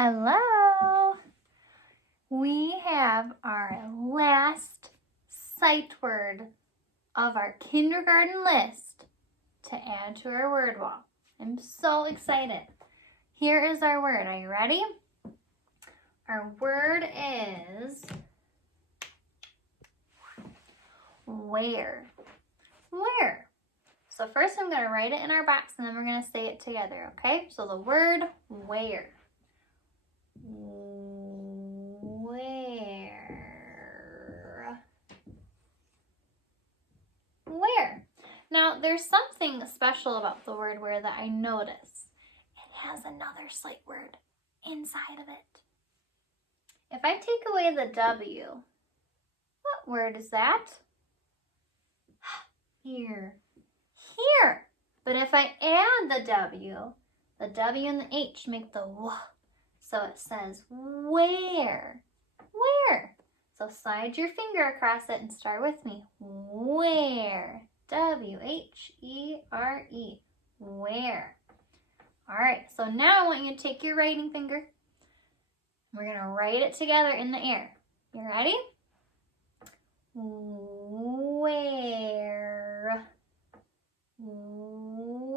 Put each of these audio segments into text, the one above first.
Hello! We have our last sight word of our kindergarten list to add to our word wall. I'm so excited. Here is our word. Are you ready? Our word is where. Where. So first I'm going to write it in our box and then we're going to say it together, okay? So the word where. Where. Now, there's something special about the word where that I notice. It has another sight word inside of it. If I take away the W, what word is that? Here. Here. But if I add the W and the H make the W. So it says where. Where. So slide your finger across it and start with me. Where. W-H-E-R-E. Where. All right, so now I want you to take your writing finger. We're going to write it together in the air. You ready? Where.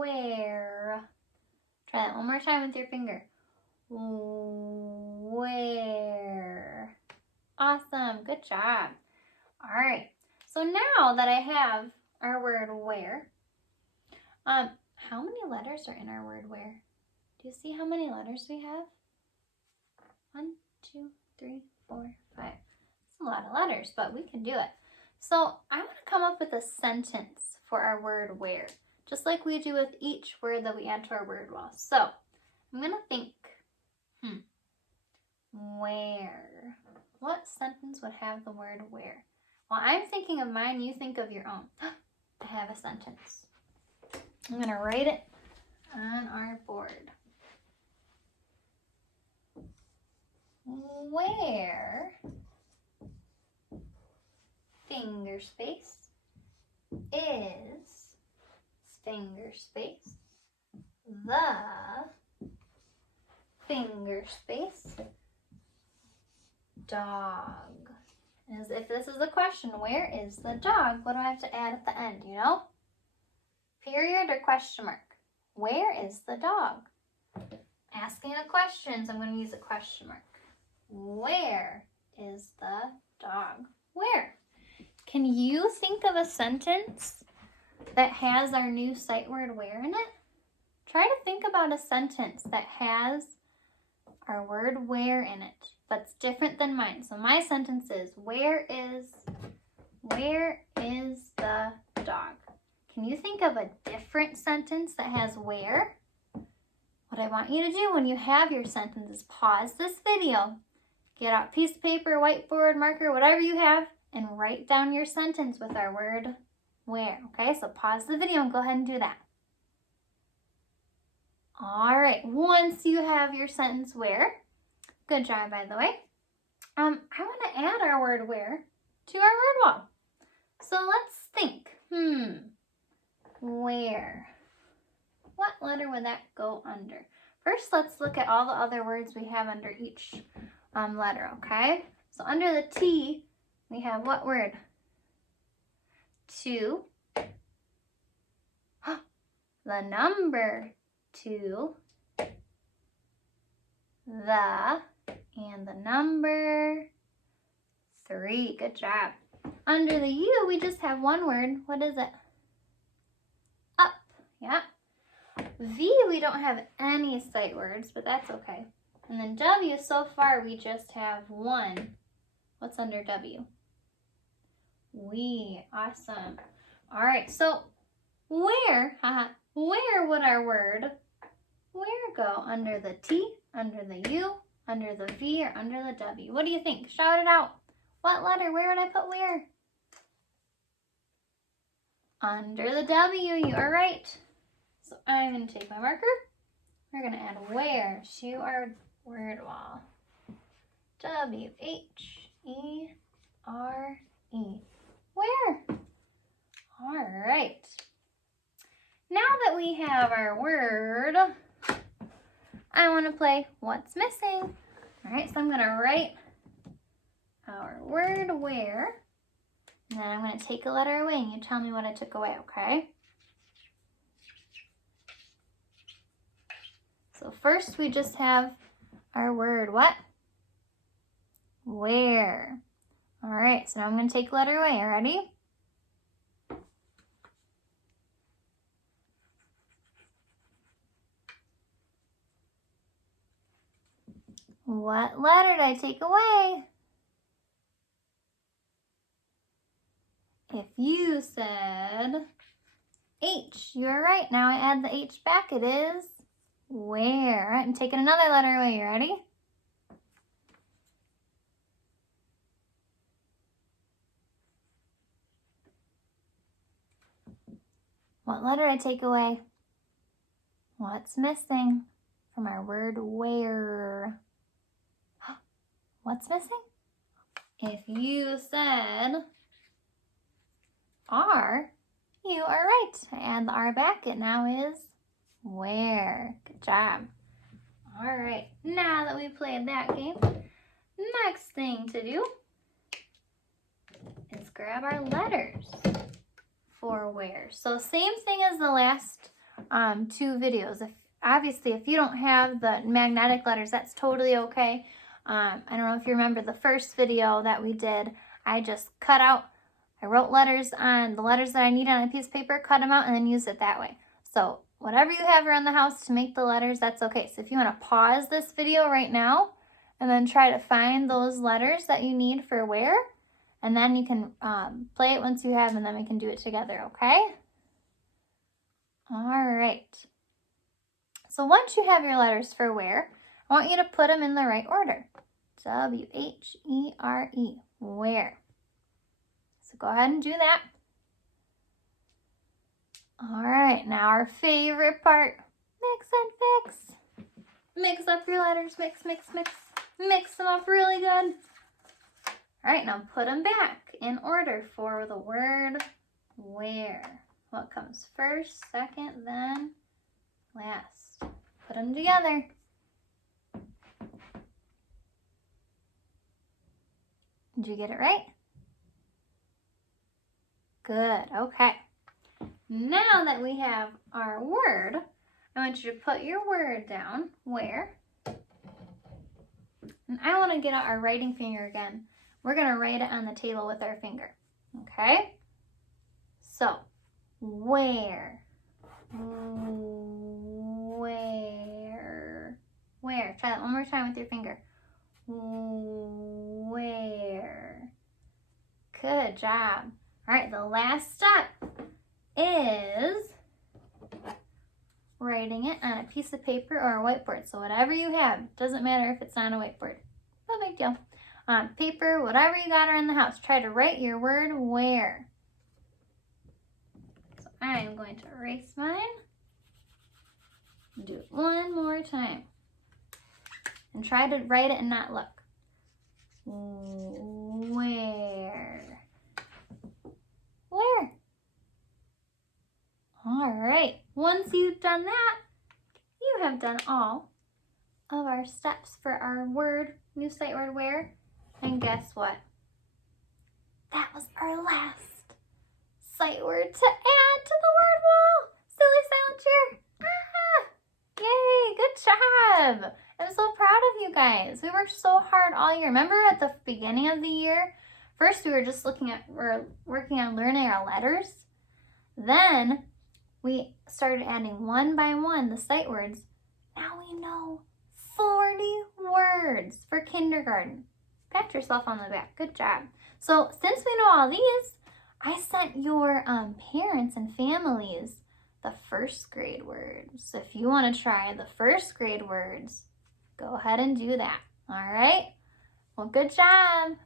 Where. Try that one more time with your finger. Where. Awesome. Good job. All right. So now that I have our word where, how many letters are in our word where? Do you see how many letters we have? 1, 2, 3, 4, 5. It's a lot of letters, but we can do it. So I want to come up with a sentence for our word where, just like we do with each word that we add to our word wall. So I'm going to think, where. What sentence would have the word where? While I'm thinking of mine, you think of your own. I have a sentence. I'm going to write it on our board. Where, finger space, is, finger space, the, finger space, dog. As if this is a question, where is the dog? What do I have to add at the end, you know? Period or question mark? Where is the dog? Asking a question, so I'm going to use a question mark. Where is the dog? Where? Can you think of a sentence that has our new sight word where in it? Try to think about a sentence that has our word where in it, but it's different than mine. So my sentence is, where is the dog? Can you think of a different sentence that has where? What I want you to do when you have your sentence is pause this video, get out a piece of paper, whiteboard, marker, whatever you have, and write down your sentence with our word where. Okay, so pause the video and go ahead and do that. All right, once you have your sentence where, good job by the way, I want to add our word where to our word wall. So let's think, where? What letter would that go under? First, let's look at all the other words we have under each letter, okay? So under the T, we have what word? To. The number 2. The. And the number 3. Good job. Under the U, we just have one word. What is it? Up. Yeah. V, we don't have any sight words, but that's okay. And then W, so far we just have one. What's under W? We. Awesome. All right, so where would our word where go? Under the T, under the U, under the V, or under the W? What do you think? Shout it out. What letter? Where would I put where? Under the W, you are right. So I'm going to take my marker. We're going to add where to our word wall. W-H-E-R-E. Where? All right. Now that we have our word I want to play what's missing. All right, so I'm going to write our word where, and then I'm going to take a letter away and you tell me what I took away, okay? So first we just have our word what? Where. All right, so now I'm going to take a letter away. Ready? What letter did I take away? If you said H, you're right. Now I add the H back. It is where. All right, I'm taking another letter away. You ready? What letter did I take away? What's missing from our word where? What's missing? If you said R, you are right. I add the R back. It now is where. Good job. All right, now that we played that game, next thing to do is grab our letters for where. So same thing as the last two videos. Obviously, if you don't have the magnetic letters, that's totally okay. I don't know if you remember the first video that we did. I just I wrote letters on the letters that I need on a piece of paper, cut them out, and then used it that way. So whatever you have around the house to make the letters, that's okay. So if you want to pause this video right now and then try to find those letters that you need for where, and then you can play it once you have, and then we can do it together, okay? All right. So once you have your letters for where, I want you to put them in the right order. W-H-E-R-E, where. So go ahead and do that. All right, now our favorite part, mix and fix. Mix up your letters, mix, mix, mix. Mix them up really good. All right, now put them back in order for the word where. What comes first, second, then last. Put them together. Did you get it right? Good, okay. Now that we have our word, I want you to put your word down, where. And I want to get out our writing finger again. We're going to write it on the table with our finger, okay? So, where. Where. Try that one more time with your finger. Where. Good job. All right, the last step is writing it on a piece of paper or a whiteboard. So whatever you have, doesn't matter if it's on a whiteboard. No big deal. On paper, whatever you got around the house, try to write your word where. So I am going to erase mine. Do it one more time. And try to write it and not look. Where. Where? All right. Once you've done that, you have done all of our steps for our word, new sight word where. And guess what? That was our last sight word to add to the word wall. Silly silent cheer. Ah! Yay, good job. I'm so proud of you guys. We worked so hard all year. Remember at the beginning of the year, first we were just working on learning our letters. Then we started adding one by one the sight words. Now we know 40 words for kindergarten. Pat yourself on the back. Good job. So since we know all these, I sent your parents and families the first grade words. So if you want to try the first grade words, go ahead and do that. All right? Well, good job.